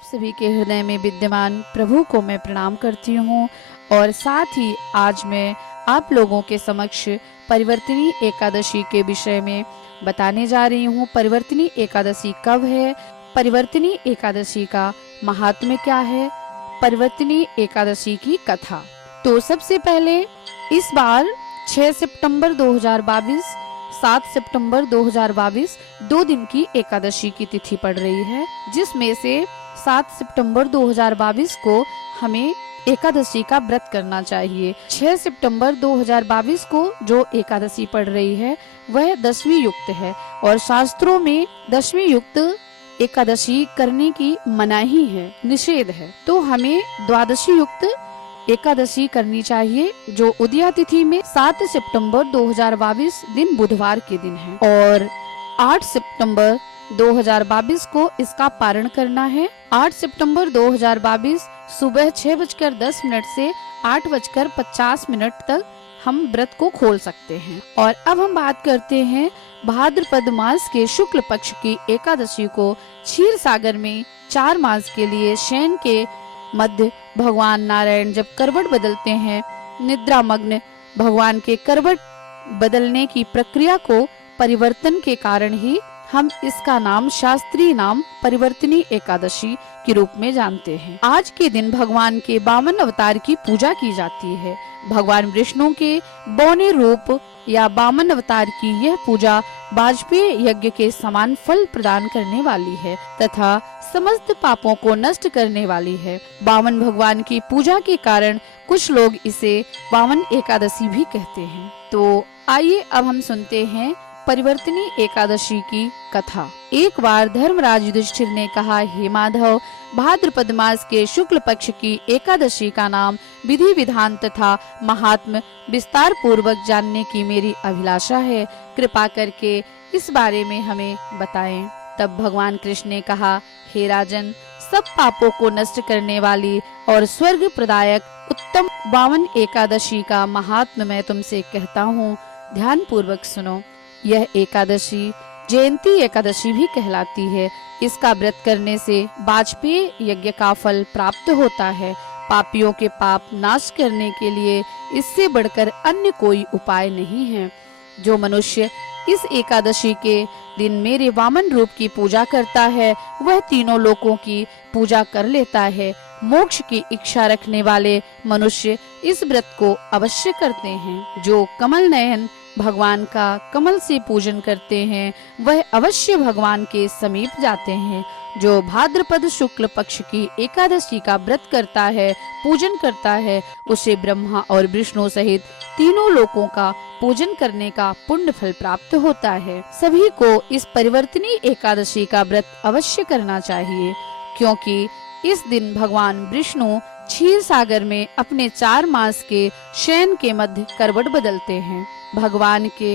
आप सभी के हृदय में विद्यमान प्रभु को मैं प्रणाम करती हूँ और साथ ही आज मैं आप लोगों के समक्ष परिवर्तनी एकादशी के विषय में बताने जा रही हूँ। परिवर्तनी एकादशी कब है, परिवर्तनी एकादशी का महात्म्य क्या है, परिवर्तनी एकादशी की कथा। तो सबसे पहले इस बार 6 सितंबर 2022, 7 सितंबर 2022 2 दिन की एकादशी की तिथि पड़ रही है, जिसमें से 7 सितंबर 2022 को हमें एकादशी का व्रत करना चाहिए। 6 सितंबर 2022 को जो एकादशी पड़ रही है वह दशमी युक्त है और शास्त्रों में दशमी युक्त एकादशी करने की मनाही है, निषेध है। तो हमें द्वादशी युक्त एकादशी करनी चाहिए जो उदया तिथि में 7 सितंबर 2022 दिन बुधवार के दिन है और 8 सितंबर 2022 को इसका पारण करना है। 8 सितंबर 2022 सुबह 6:10 से 8:50 तक हम व्रत को खोल सकते हैं। और अब हम बात करते हैं भाद्रपद मास के शुक्ल पक्ष की एकादशी को। क्षीर सागर में 4 मास के लिए शयन के मध्य भगवान नारायण जब करवट बदलते हैं, निद्रा मग्न भगवान के करवट बदलने की प्रक्रिया को परिवर्तन के कारण ही हम इसका नाम शास्त्रीय नाम परिवर्तनी एकादशी के रूप में जानते हैं। आज के दिन भगवान के 52 अवतार की पूजा की जाती है। भगवान विष्णु के 52 रूप या 52 अवतार की यह पूजा वाजपेय यज्ञ के समान फल प्रदान करने वाली है तथा समस्त पापों को नष्ट करने वाली है। 52 भगवान की पूजा के कारण कुछ लोग इसे 52 एकादशी भी कहते हैं। तो आइए अब हम सुनते हैं परिवर्तनी एकादशी की कथा। एक बार धर्मराज युधिष्ठिर ने कहा, हे माधव, भाद्रपद मास के शुक्ल पक्ष की एकादशी का नाम, विधि विधान तथा महात्म विस्तार पूर्वक जानने की मेरी अभिलाषा है। कृपा करके इस बारे में हमें बताएं। तब भगवान कृष्ण ने कहा, हे राजन, सब पापों को नष्ट करने वाली और स्वर्ग प्रदायक उत्तम 52 एकादशी का महात्म मैं तुमसे कहता हूँ, ध्यान पूर्वक सुनो। यह एकादशी जयंती एकादशी भी कहलाती है। इसका व्रत करने से वाजपेय यज्ञ का फल प्राप्त होता है। पापियों के पाप नाश करने के लिए इससे बढ़कर अन्य कोई उपाय नहीं है। जो मनुष्य इस एकादशी के दिन मेरे वामन रूप की पूजा करता है वह तीनों लोकों की पूजा कर लेता है। मोक्ष की इच्छा रखने वाले मनुष्य इस व्रत को अवश्य करते हैं। जो कमल नयन भगवान का कमल से पूजन करते हैं वह अवश्य भगवान के समीप जाते हैं। जो भाद्रपद शुक्ल पक्ष की एकादशी का व्रत करता है, पूजन करता है, उसे ब्रह्मा और विष्णु सहित तीनों लोकों का पूजन करने का पुण्य फल प्राप्त होता है। सभी को इस परिवर्तनी एकादशी का व्रत अवश्य करना चाहिए, क्योंकि इस दिन भगवान विष्णु क्षीर सागर में अपने 4 मास के शयन के मध्य करवट बदलते हैं। भगवान के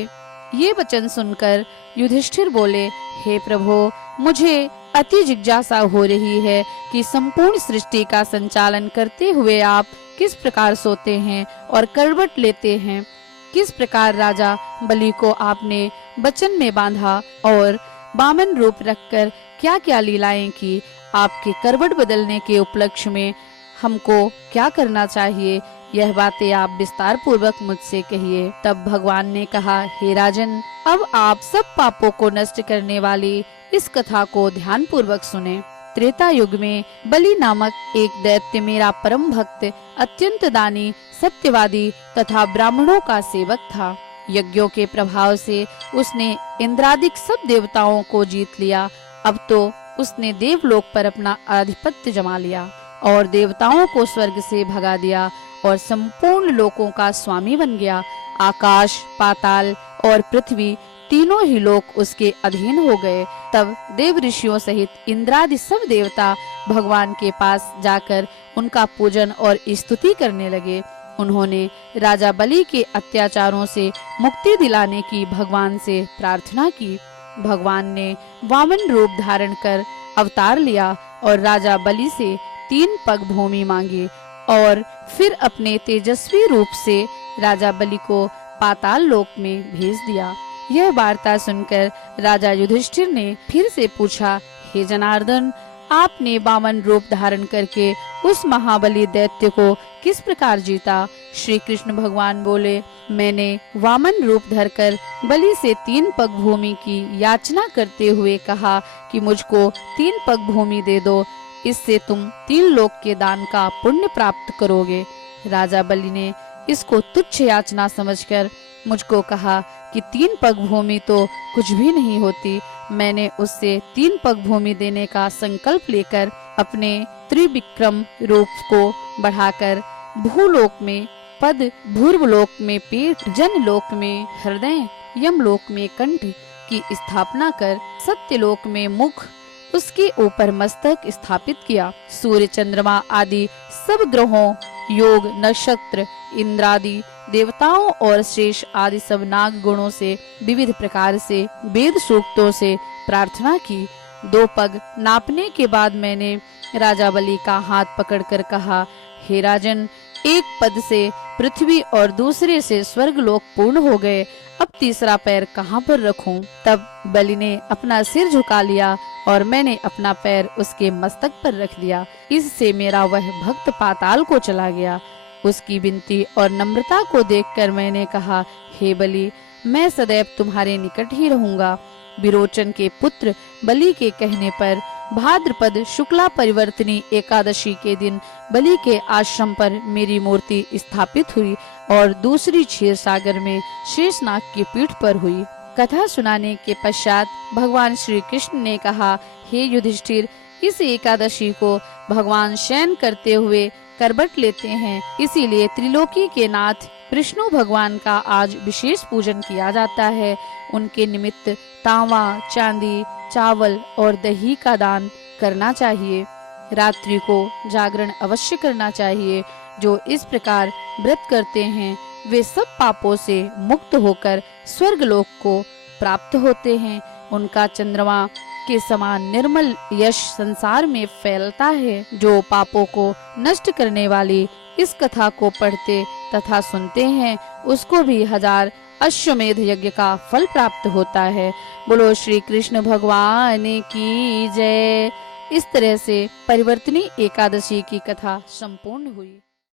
ये वचन सुनकर युधिष्ठिर बोले, हे प्रभु, मुझे अति जिज्ञासा हो रही है कि संपूर्ण सृष्टि का संचालन करते हुए आप किस प्रकार सोते हैं और करवट लेते हैं। किस प्रकार राजा बलि को आपने वचन में बांधा और 52 रूप रखकर क्या क्या लीलाएं की। आपके करवट बदलने के उपलक्ष्य में हमको क्या करना चाहिए, यह बातें आप विस्तार पूर्वक मुझसे कहिए। तब भगवान ने कहा, हे राजन, अब आप सब पापों को नष्ट करने वाली इस कथा को ध्यान पूर्वक सुने। त्रेता युग में बलि नामक एक दैत्य मेरा परम भक्त, अत्यंत दानी, सत्यवादी तथा ब्राह्मणों का सेवक था। यज्ञों के प्रभाव से उसने इंद्रादिक सब देवताओं को जीत लिया। अब तो उसने देवलोक पर अपना आधिपत्य जमा लिया और देवताओं को स्वर्ग से भगा दिया और संपूर्ण लोकों का स्वामी बन गया। आकाश, पाताल और पृथ्वी तीनों ही लोक उसके अधीन हो गए। तब देव ऋषियों सहित इंद्रादि सब देवता भगवान के पास जाकर उनका पूजन और स्तुति करने लगे। उन्होंने राजा बलि के अत्याचारों से मुक्ति दिलाने की भगवान से प्रार्थना की। भगवान ने वामन रूप धारण कर अवतार लिया और राजा बलि से 3 पग भूमि मांगी और फिर अपने तेजस्वी रूप से राजा बलि को पाताल लोक में भेज दिया। यह वार्ता सुनकर राजा युधिष्ठिर ने फिर से पूछा, हे जनार्दन, आपने वामन रूप धारण करके उस महाबली दैत्य को किस प्रकार जीता? श्री कृष्ण भगवान बोले, मैंने वामन रूप धरकर बलि से 3 पग भूमि की याचना करते हुए कहा कि मुझको 3 पग भूमि दे दो, इससे तुम 3 लोक के दान का पुण्य प्राप्त करोगे। राजा बलि ने इसको तुच्छ याचना समझकर मुझको कहा कि 3 पग भूमि तो कुछ भी नहीं होती। मैंने उससे 3 पग भूमि देने का संकल्प लेकर अपने त्रिविक्रम रूप को बढ़ाकर भूलोक में पद, भूर्वलोक में पेट, जनलोक में हृदय, यमलोक में कंठ की स्थापना कर सत्यलोक में मुख, उसके ऊपर मस्तक स्थापित किया। सूर्य, चंद्रमा आदि सब ग्रहों, योग, नक्षत्र, इंद्रादि देवताओं और शेष आदि सब नाग गुणों से विविध प्रकार से वेद सूक्तों से प्रार्थना की। 2 पग नापने के बाद मैंने राजा बलि का हाथ पकड़कर कहा, हे राजन, एक पद से पृथ्वी और दूसरे से स्वर्ग लोक पूर्ण हो गए, अब तीसरा पैर कहाँ पर रखूं? तब बलि ने अपना सिर झुका लिया और मैंने अपना पैर उसके मस्तक पर रख दिया। इससे मेरा वह भक्त पाताल को चला गया। उसकी विनती और नम्रता को देखकर मैंने कहा, हे बलि, मैं सदैव तुम्हारे निकट ही रहूंगा। विरोचन के पुत्र बलि के कहने पर भाद्रपद शुक्ला परिवर्तनी एकादशी के दिन बलि के आश्रम पर मेरी मूर्ति स्थापित हुई और दूसरी क्षीर सागर में शेषनाग की पीठ पर हुई। कथा सुनाने के पश्चात भगवान श्री कृष्ण ने कहा, हे युधिष्ठिर, इस एकादशी को भगवान शयन करते हुए करबट लेते हैं, इसीलिए त्रिलोकी के नाथ विष्णु भगवान का आज विशेष पूजन किया जाता है। उनके निमित्त तांबा, चांदी, चावल और दही का दान करना चाहिए। रात्रि को जागरण अवश्य करना चाहिए। जो इस प्रकार व्रत करते हैं वे सब पापों से मुक्त होकर स्वर्ग लोक को प्राप्त होते हैं। उनका चंद्रमा के समान निर्मल यश संसार में फैलता है। जो पापों को नष्ट करने वाली इस कथा को पढ़ते तथा सुनते हैं उसको भी 1000 अश्वमेध यज्ञ का फल प्राप्त होता है। बोलो श्री कृष्ण भगवान की जय। इस तरह से परिवर्तनी एकादशी की कथा संपूर्ण हुई।